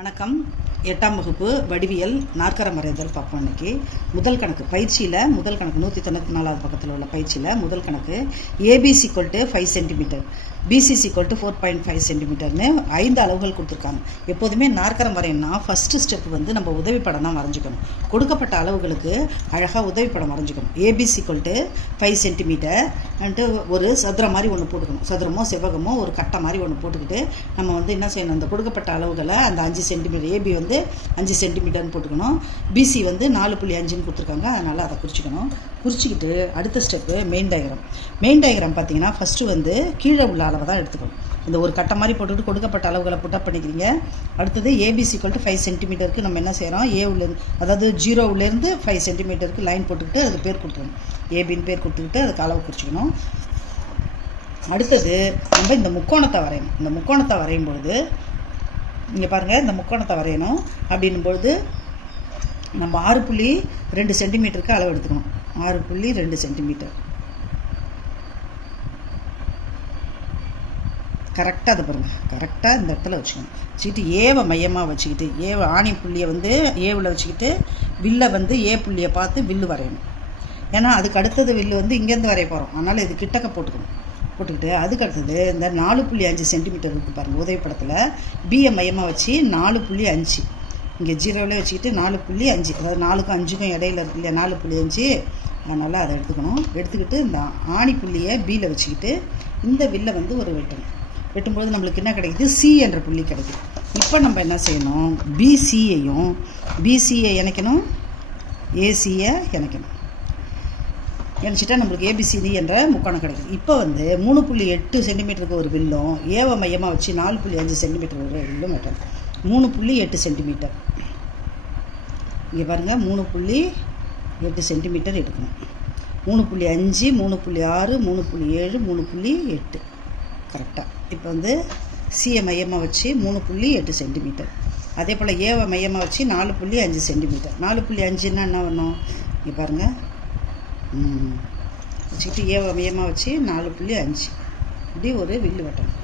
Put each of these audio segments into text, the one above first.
வணக்கம். 8ஆம் வகுப்பு வடிவியல் நாற்கரம் வரைதல் பார்ப்போம். இன்னைக்கு முதல் கணக்கு பயிற்சியில் முதல் கணக்கு 194வது பக்கத்தில் உள்ள பயிற்சியில் முதல் கணக்கு ஏபிசி = 5 சென்டிமீட்டர், பிசிசி = 4.5 சென்டிமீட்டர்னு 5 அளவுகள் கொடுத்துருக்காங்க. எப்போதுமே நாற்கரம் வரையணும்னா ஃபஸ்ட்டு ஸ்டெப் வந்து நம்ம உதவிப்படம் தான் வரைஞ்சிக்கணும். கொடுக்கப்பட்ட அளவுகளுக்கு அழகாக உதவிப்படம் வரைஞ்சிக்கணும். ஏபிசி = 5 சென்டிமீட்டர் அன்ட்டு ஒரு சதுரம் மாதிரி ஒன்று போட்டுக்கணும். சதுரமோ செவ்வகமோ ஒரு கட்டை மாதிரி ஒன்று போட்டுக்கிட்டு நம்ம வந்து என்ன செய்யணும், அந்த கொடுக்கப்பட்ட அளவுகளை அந்த 5 சென்டிமீட்டர் ஏபி வந்து 5 சென்டிமீட்டர்னு போட்டுக்கணும். பிசி வந்து 4.5ன்னு கொடுத்துருக்காங்க, அதனால் அதை குறிச்சிக்கணும். குறிச்சிக்கிட்டு அடுத்த ஸ்டெப்பு மெயின் டயக்ராம் பார்த்தீங்கன்னா ஃபஸ்ட்டு வந்து கீழே உள்ள அளவை தான் எடுத்துக்கணும். இந்த ஒரு கட்டை மாதிரி போட்டுக்கிட்டு கொடுக்கப்பட்ட அளவுகளை புட்டப் பண்ணிக்கிறீங்க. அடுத்தது ஏபிசி = 5 சென்டிமீட்டருக்கு நம்ம என்ன செய்கிறோம், அதாவது 0லேருந்து 5 சென்டிமீட்டருக்கு லைன் போட்டுக்கிட்டு அதுக்கு பேர் கொடுத்துக்கணும். ஏபின்னு பேர் கொடுத்துக்கிட்டு அதுக்கு அளவு குறிச்சிக்கணும். அடுத்தது நம்ம இந்த முக்கோணத்தை வரையணும். இந்த முக்கோணத்தை வரையும் பொழுது இங்கே பாருங்கள், இந்த முக்கோணத்தை வரையணும். அப்படின்னும்பொழுது நம்ம 6.2 சென்டிமீட்டருக்கு அளவு எடுத்துக்கணும். 6.2 சென்டிமீட்டர் கரெக்டாக அதை பாருங்கள், கரெக்டாக இந்த இடத்துல வச்சுக்கணும். வச்சுக்கிட்டு ஏவை மையமாக வச்சுக்கிட்டு ஆணி புள்ளியை வந்து ஏவில் வச்சுக்கிட்டு வில்லை வந்து ஏ புள்ளியை பார்த்து வில்லு வரையணும். ஏன்னா அதுக்கு அடுத்தது வில்லு வந்து இங்கேருந்து வரைய போகிறோம், அதனால் இது கிட்டக்க போட்டுக்கணும். போட்டுக்கிட்டு அதுக்கு அடுத்தது இந்த 4.5 சென்டிமீட்டர் இருக்குது பாருங்கள் உதவிப்படத்தில். பியை மையமாக வச்சு 4.5 இங்கே 0வில் வச்சுக்கிட்டு 4.5, அதாவது 4க்கும் 5க்கும் இடையில இருக்கு இல்லையா 4.5, அதனால் அதை எடுத்துக்கணும். எடுத்துக்கிட்டு இந்த ஆணி புள்ளியை பியில் வச்சுக்கிட்டு இந்த வில்லை வந்து ஒரு வெட்டும்போது நம்மளுக்கு என்ன கிடைக்குது, சி என்ற புள்ளி கிடைக்குது. இப்போ நம்ம என்ன செய்யணும், பிசியை இணைக்கணும், ஏசியை இணைக்கணும். இணைச்சிட்டா நம்மளுக்கு ஏபிசிடி என்ற முக்கோணம் கிடைக்குது. இப்போ வந்து 3.8 சென்டிமீட்டருக்கு ஒரு வில்லும் ஏவை மையமாக வச்சு 4.5 சென்டிமீட்டர் ஒரு வில்லும் வெட்டணும். 3.8 சென்டிமீட்டர் இங்கே பாருங்கள், 3.8 சென்டிமீட்டர் எடுக்கணும். 3.5, 3.6, 3.7, 3.8 கரெக்டாக. இப்போ வந்து சியை மையமாக வச்சு 3.8 சென்டிமீட்டர், அதே போல் ஏவை மையமாக வச்சு 4.5 சென்டிமீட்டர். 4.5ன்னா என்ன பண்ணணும், இங்கே பாருங்கள் வச்சுக்கிட்டு ஏவை மையமாக வச்சு 4.5 இப்படி ஒரு வில்லு வெட்டணும்.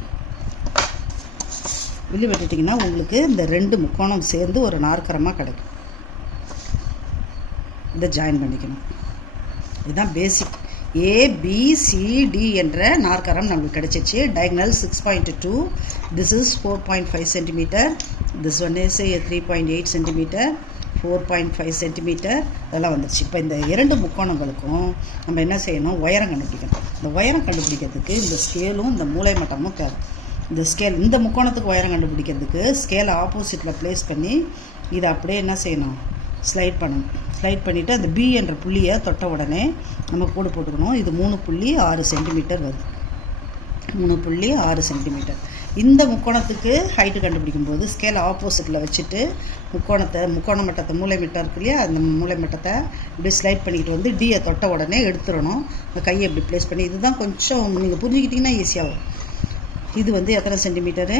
வில்லு வெட்டிட்டிங்கன்னா உங்களுக்கு இந்த 2 முக்கோணம் சேர்ந்து ஒரு நாற்கரமாக கிடைக்கும். இதை ஜாயின் பண்ணிக்கணும். இதுதான் பேசிக். ஏபிசிடி என்ற நாற்கரம் நம்மளுக்கு கிடைச்சிச்சு. Diagonal 6.2, this is 4.5 centimetre, this one is 3.8 centimetre, 4.5 centimetre அதெல்லாம் வந்துடுச்சு. இப்போ இந்த 2 முக்கோணங்களுக்கும் நம்ம என்ன செய்யணும், உயரம் கண்டுபிடிக்கணும். இந்த உயரம் கண்டுபிடிக்கிறதுக்கு இந்த ஸ்கேலும் இந்த மூலை மட்டமும் தேவை. இந்த முக்கோணத்துக்கு உயரம் கண்டுபிடிக்கிறதுக்கு ஸ்கேலை ஆப்போசிட்டில் ப்ளேஸ் பண்ணி இதை அப்படியே என்ன செய்யணும், ஸ்லைட் பண்ணணும். ஸ்லைட் பண்ணிவிட்டு அந்த பி என்ற புள்ளியை தொட்ட உடனே நம்ம கோடு போட்டுக்கணும். இது 3.6 சென்டிமீட்டர் வருது. 3.6 சென்டிமீட்டர். இந்த முக்கோணத்துக்கு ஹைட்டு கண்டுபிடிக்கும் போது ஸ்கேலை ஆப்போசிட்டில் வச்சுட்டு முக்கோண மட்டத்தை மூளை மட்டம் இருக்கு இல்லையா, அந்த மூளை மட்டத்தை இப்படி ஸ்லைட் பண்ணிக்கிட்டு வந்து டியை தொட்ட உடனே எடுத்துடணும். அந்த கையை இப்படி ப்ளேஸ் பண்ணி, இதுதான் கொஞ்சம் நீங்கள் புரிஞ்சுக்கிட்டிங்கன்னா ஈஸியாகும். இது வந்து எத்தனை சென்டிமீட்டரு,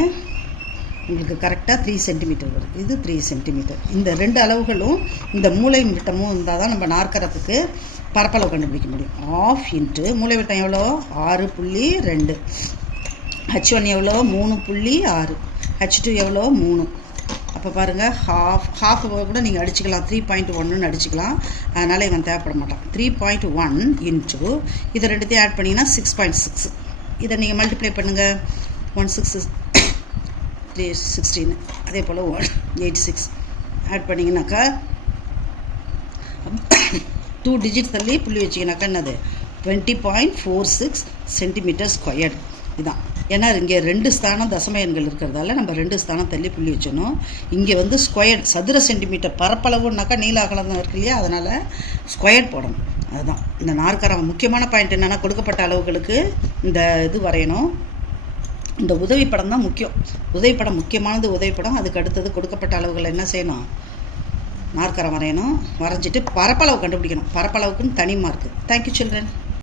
உங்களுக்கு கரெக்டாக 3 சென்டிமீட்டர் வருது. இது 3 சென்டிமீட்டர். இந்த 2 அளவுகளும் இந்த மூளை விட்டமும் இருந்தால் தான் நம்ம நாற்கரத்துக்கு பரப்பளவு கண்டுபிடிக்க முடியும். ஆஃப் இன்ட்டு மூளை விட்டம் எவ்வளோ, 6.2, H1 எவ்வளோ 3.6, H2 எவ்வளோ 3. அப்போ பாருங்கள், ஹாஃப் கூட நீங்கள் அடிச்சுக்கலாம், 3.1ன்னு அடிச்சுக்கலாம். அதனால் இவன் தேவைப்பட மாட்டான். 3.1 இன்ட்டு இதை ரெண்டுத்தையும் ஆட் பண்ணிங்கன்னா 6.6. இதை நீங்கள் மல்டிப்ளை பண்ணுங்கள். 16 அதே போல் 186 ஆட் பண்ணிங்கனாக்கா 2 டிஜிட் தள்ளி புள்ளி வச்சிங்கனாக்கா என்னது 20.46 சென்டிமீட்டர் ஸ்கொயர்டு. இதுதான். ஏன்னா இங்கே 2 ஸ்தானம் தசம எண்கள் இருக்கிறதால நம்ம 2 ஸ்தானம் தள்ளி புள்ளி வச்சணும். இங்கே வந்து ஸ்கொயர்டு சதுர சென்டிமீட்டர் பரப்பளவுனாக்கா நீள அகலம் தான் இருக்கு இல்லையா, அதனால் ஸ்கொயர்ட் போடணும். அதுதான் இந்த நாற்கரம். முக்கியமான பாயிண்ட் என்னென்னா, கொடுக்கப்பட்ட அளவுகளுக்கு இந்த இது வரையணும். இந்த உதவிப்படம் தான் முக்கியம். உதவிப்படம் முக்கியமானது உதவிப்படம். அதுக்கு அடுத்தது கொடுக்கப்பட்ட அளவுகளை என்ன செய்யணும், நாற்கரம் வரையணும். வரைஞ்சிட்டு பரப்பளவு கண்டுபிடிக்கணும். பரப்பளவுக்குன்னு தனி மார்க்கு. Thank you children.